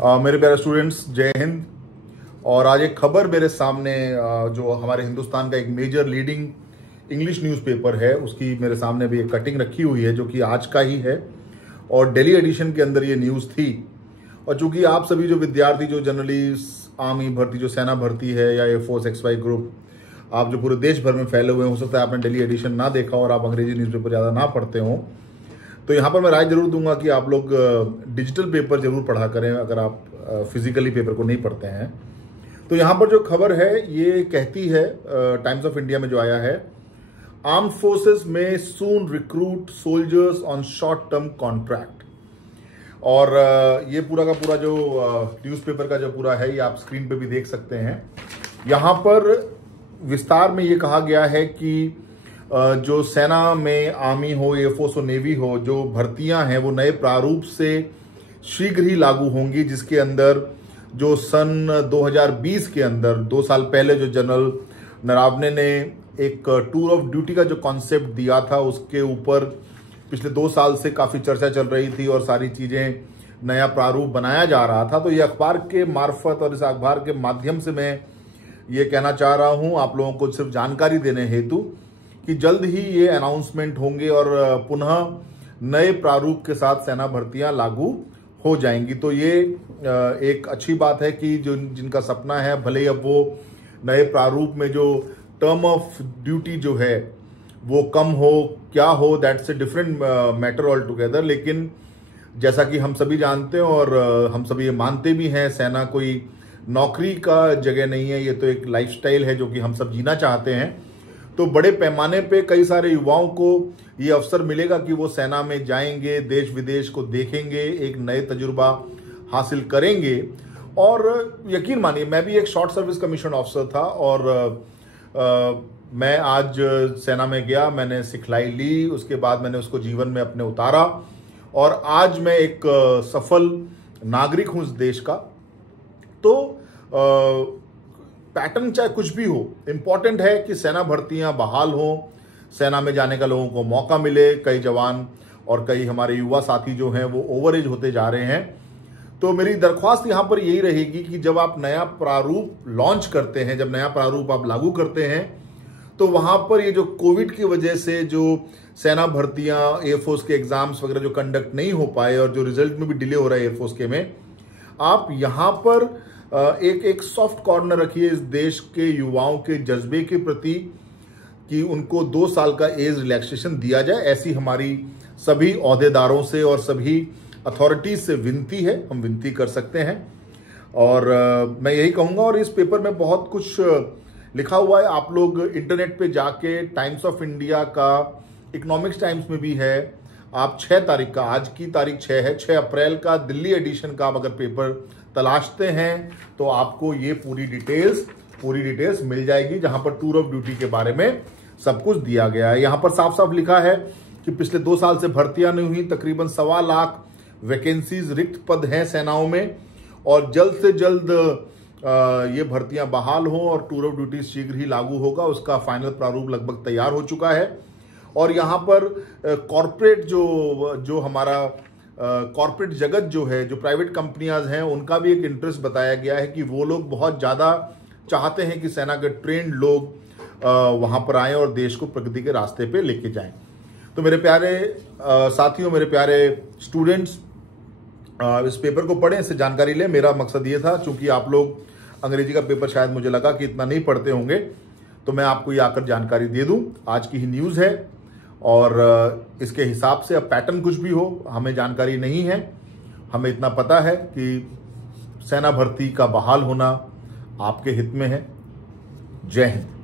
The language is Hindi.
मेरे प्यारे स्टूडेंट्स, जय हिंद। और आज एक खबर मेरे सामने जो हमारे हिंदुस्तान का एक मेजर लीडिंग इंग्लिश न्यूज़पेपर है उसकी मेरे सामने भी एक कटिंग रखी हुई है जो कि आज का ही है और दिल्ली एडिशन के अंदर ये न्यूज़ थी। और चूंकि आप सभी जो विद्यार्थी जो जनरली आर्मी भर्ती, जो सेना भर्ती है या एयरफोर्स XY ग्रुप, आप जो पूरे देश भर में फैले हुए हैं, हो सकता है आपने दिल्ली एडिशन ना देखा और आप अंग्रेजी न्यूज़पेपर ज़्यादा ना पढ़ते हों, तो यहाँ पर मैं राय जरूर दूंगा कि आप लोग डिजिटल पेपर जरूर पढ़ा करें अगर आप फिजिकली पेपर को नहीं पढ़ते हैं। तो यहाँ पर जो खबर है ये कहती है, टाइम्स ऑफ इंडिया में जो आया है, आर्म्ड फोर्सेस में soon recruit soldiers on short term contract. और ये पूरा का पूरा जो न्यूज़पेपर का जो पूरा है ये आप स्क्रीन पे भी देख सकते हैं। यहाँ पर विस्तार में ये कहा गया है कि जो सेना में आर्मी हो, एयरफोर्स हो, नेवी हो, जो भर्तियां हैं वो नए प्रारूप से शीघ्र ही लागू होंगी, जिसके अंदर जो सन 2020 के अंदर 2 साल पहले जो जनरल नरावने ने एक टूर ऑफ ड्यूटी का जो कॉन्सेप्ट दिया था उसके ऊपर पिछले 2 साल से काफी चर्चा चल रही थी और सारी चीजें नया प्रारूप बनाया जा रहा था। तो ये अखबार के मार्फत और इस अखबार के माध्यम से मैं ये कहना चाह रहा हूं आप लोगों को सिर्फ जानकारी देने हेतु कि जल्द ही ये अनाउंसमेंट होंगे और पुनः नए प्रारूप के साथ सेना भर्तियां लागू हो जाएंगी। तो ये एक अच्छी बात है कि जो जिनका सपना है, भले ही अब वो नए प्रारूप में जो टर्म ऑफ ड्यूटी जो है वो कम हो, क्या हो, that's a different matter all together. लेकिन जैसा कि हम सभी जानते हैं और हम सभी ये मानते भी हैं, सेना कोई नौकरी का जगह नहीं है, ये तो एक लाइफस्टाइल है जो कि हम सब जीना चाहते हैं। तो बड़े पैमाने पे कई सारे युवाओं को ये अवसर मिलेगा कि वो सेना में जाएंगे, देश विदेश को देखेंगे, एक नए तजुर्बा हासिल करेंगे। और यकीन मानिए, मैं भी एक शॉर्ट सर्विस कमीशन ऑफिसर था और मैं आज सेना में गया, मैंने सिखलाई ली, उसके बाद मैंने उसको जीवन में अपने उतारा और आज मैं एक सफल नागरिक हूं इस देश का। तो पैटर्न चाहे कुछ भी हो, इंपॉर्टेंट है कि सेना भर्तियां बहाल हों, सेना में जाने का लोगों को मौका मिले। कई जवान और कई हमारे युवा साथी जो हैं वो ओवर एज होते जा रहे हैं। तो मेरी दरख्वास्त यहां पर यही रहेगी कि जब आप नया प्रारूप लॉन्च करते हैं, जब नया प्रारूप आप लागू करते हैं, तो वहां पर ये जो कोविड की वजह से जो सेना भर्तियां, एयरफोर्स के एग्जाम्स वगैरह जो कंडक्ट नहीं हो पाए और जो रिजल्ट में भी डिले हो रहा है एयरफोर्स के में, आप यहां पर एक सॉफ्ट कॉर्नर रखिए इस देश के युवाओं के जज्बे के प्रति कि उनको 2 साल का एज रिलैक्सेशन दिया जाए। ऐसी हमारी सभी ओहदेदारों से और सभी अथॉरिटीज से विनती है, हम विनती कर सकते हैं। और मैं यही कहूंगा, और इस पेपर में बहुत कुछ लिखा हुआ है, आप लोग इंटरनेट पे जाके टाइम्स ऑफ इंडिया का, इकोनॉमिक्स टाइम्स में भी है, आप 6 तारीख का, आज की तारीख 6 है, 6 अप्रैल का दिल्ली एडिशन का आप अगर पेपर तलाशते हैं तो आपको ये पूरी डिटेल्स मिल जाएगी, जहां पर टूर ऑफ ड्यूटी के बारे में सब कुछ दिया गया है। यहां पर साफ साफ लिखा है कि पिछले 2 साल से भर्तियां नहीं हुई, तकरीबन 1.25 लाख वैकेंसीज, रिक्त पद हैं सेनाओं में, और जल्द से जल्द ये भर्तियां बहाल हों और टूर ऑफ ड्यूटी शीघ्र ही लागू होगा। उसका फाइनल प्रारूप लगभग तैयार हो चुका है। और यहाँ पर कॉर्पोरेट जो हमारा कॉर्पोरेट जगत जो है, जो प्राइवेट कंपनियां हैं, उनका भी एक इंटरेस्ट बताया गया है कि वो लोग बहुत ज़्यादा चाहते हैं कि सेना के ट्रेंड लोग वहाँ पर आएँ और देश को प्रगति के रास्ते पे लेके जाएं। तो मेरे प्यारे साथियों, मेरे प्यारे स्टूडेंट्स, इस पेपर को पढ़ें, इससे जानकारी लें। मेरा मकसद ये था, चूंकि आप लोग अंग्रेजी का पेपर शायद मुझे लगा कि इतना नहीं पढ़ते होंगे, तो मैं आपको ये आकर जानकारी दे दूं। आज की ही न्यूज़ है और इसके हिसाब से अब पैटर्न कुछ भी हो, हमें जानकारी नहीं है। हमें इतना पता है कि सेना भर्ती का बहाल होना आपके हित में है। जय हिंद।